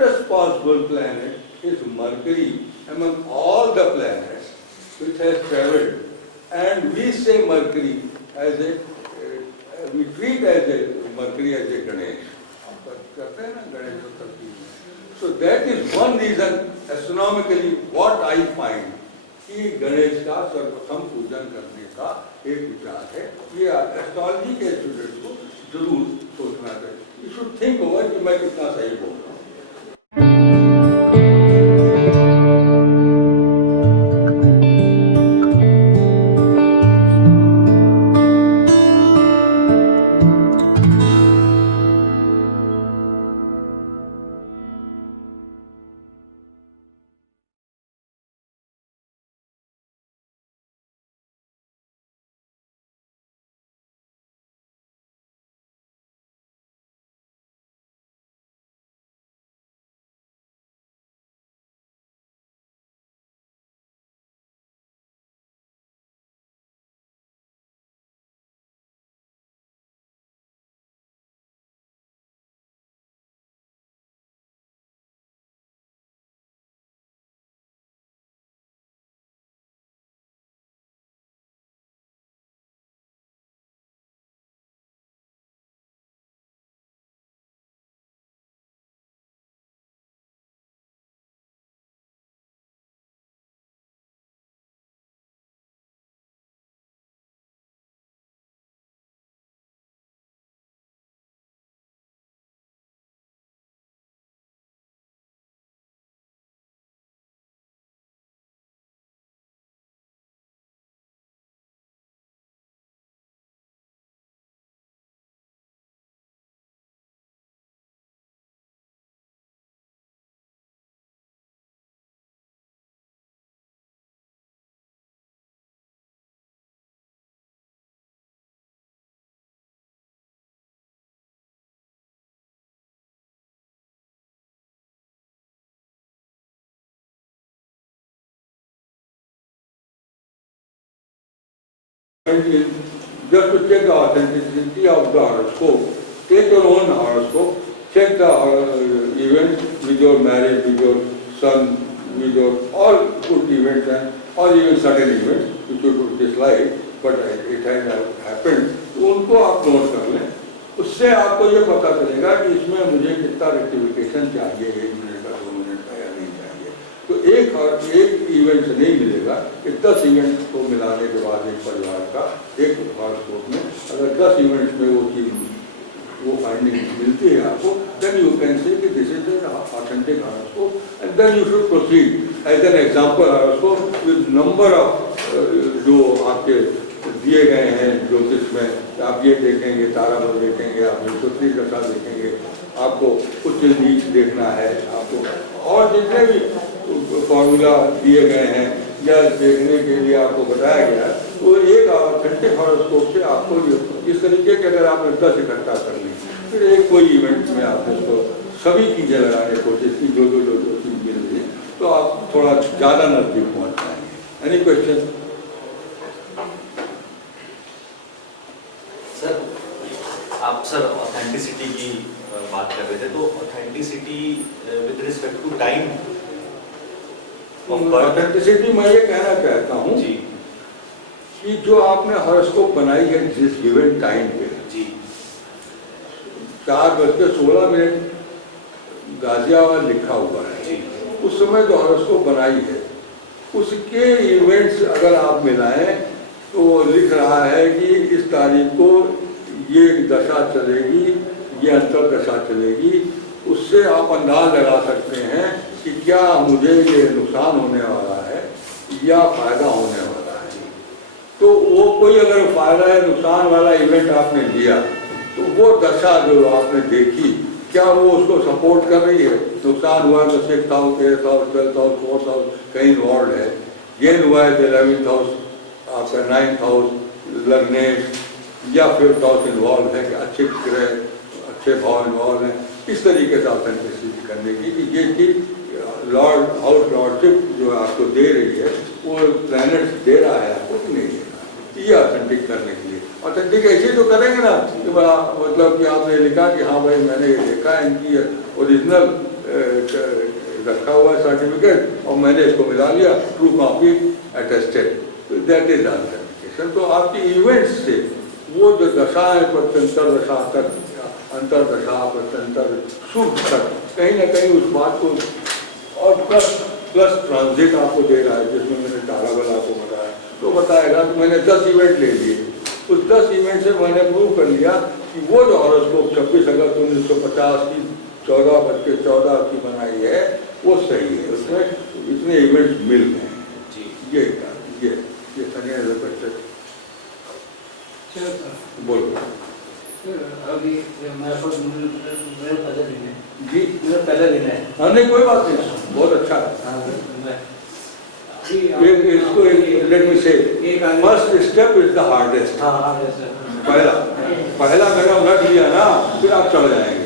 shortest possible planet is Mercury among all the planets which has traveled, and we say Mercury as a we treat as a Mercury as a Ganesh. करते हैं ना गणेश चतुर्थी में. So that is one reason astronomically what I find कि गणेश का सर्वप्रथम पूजन करने का एक विचार है. ये एस्ट्रोलॉजी के स्टूडेंट्स को जरूर सोचना चाहिए. You should think over कि मैं कितना सही बोल रहा हूँ. Just to check the authenticity of the horoscope, take your own horoscope, check the events with your marriage, with your son, with your all good events and or even certain events which you could dislike, but it has happened. तो उनको आप note कर लें. उससे आपको ये पता चलेगा कि इसमें मुझे कितना रेक्टिफिकेशन चाहिए, 1 मिनट का, 2 मिनट का या नहीं चाहिए. तो एक इवेंट से नहीं मिलेगा. 10 इवेंट को मिलाने के बाद एक परिवार का एक हॉरोस्कोप में अगर 10 इवेंट्स में वो चीज वो फाइंडिंग मिलती है आपको, देन यू कैन से कि this is an authentic horoscope and then you should proceed as an example horoscope with number of जो आपके दिए गए हैं ज्योतिष में. आप ये देखेंगे, ताराबल देखेंगे, आप नक्षत्री दशा देखेंगे, आपको उच्च नीच देखना है, आपको और जितने भी फॉर्मूला दिए गए हैं या देखने के लिए आपको बताया गया है, वो एक ऑथेंटिक हॉरोस्कोप से आपको इस तरीके के अगर आपने 10 इकट्ठा कर ली, फिर एक कोई इवेंट में आपने उसको सभी चीज़ें लगाने की कोशिश की, जो चीज़ मिल रही है, तो आप थोड़ा ज़्यादा नजदीक पहुँच पाएंगे. Any question? सर, आप सर ऑथेंटिसिटी की बात कर रहे थे, तो authenticity with respect to time. Authenticity मैं ये कहना चाहता हूँ कि जो आपने हॉरोस्कोप बनाई है जिस गिवन टाइम पे, 4:16 गाजियाबाद लिखा हुआ है, उस समय जो हॉरोस्कोप बनाई है उसके इवेंट्स अगर आप मिलाएं तो लिख रहा है कि इस तारीख को ये दशा चलेगी, ये अंतर दशा चलेगी. उससे आप अंदाज लगा सकते हैं कि क्या मुझे ये नुकसान होने वाला है या फायदा होने वाला है. तो वो कोई अगर फायदा या नुकसान वाला इवेंट आपने लिया तो वो दशा जो आपने देखी, क्या वो उसको सपोर्ट कर रही है. नुकसान हुआ तो 6th house, 8th house, 12th house, 4th house कहीं इन्वॉल्व है. गेन हुआ है 11th हाउस, आपका 9th हाउस, लग्नेश या 5th हाउस इन्वॉल्व है कि अच्छे ग्रह, अच्छे भाव इन्वॉल्व हैं. इस तरीके से ऑथेंटिसिटी करने की कि ये चीज लॉर्ड हाउस लॉर्डशिप जो आपको दे रही है वो प्लैनेट्स दे रहा है आपको कि नहीं दे रहा. ये ऑथेंटिक करने के लिए ऑथेंटिक ऐसे तो करेंगे ना कि मतलब कि आपने लिखा कि हाँ भाई मैंने ये देखा है, इनकी ओरिजिनल रखा हुआ सर्टिफिकेट और मैंने इसको मिला लिया, true copy attested, that is authentication. तो आपकी इवेंट्स से वो जो दशाएं प्रत्यंतर दशा तक, अंतर दशा प्रत्यंतर शुभ तक, कहीं ना कहीं उस बात को, और प्लस ट्रांजिट आपको दे रहा है, जिसमें मैंने ताराबल आपको बताया, तो बताएगा कि मैंने 10 इवेंट ले लिए, उस 10 इवेंट से मैंने प्रूव कर लिया कि वो जो हॉरोस्कोप 26 अगस्त 1950 की 14:14 की बनाई है वो सही है, उसमें इतने इवेंट्स मिल गए हैं जी। ये सर बोलो अभी मेरे पहले दिन है जी, मेरा पहला दिन है। हाँ नहीं कोई बात नहीं, बहुत अच्छा है। इसको लेट मी से first step is the hardest. पहला मेरा रख लिया ना, फिर आप चल जाएंगे।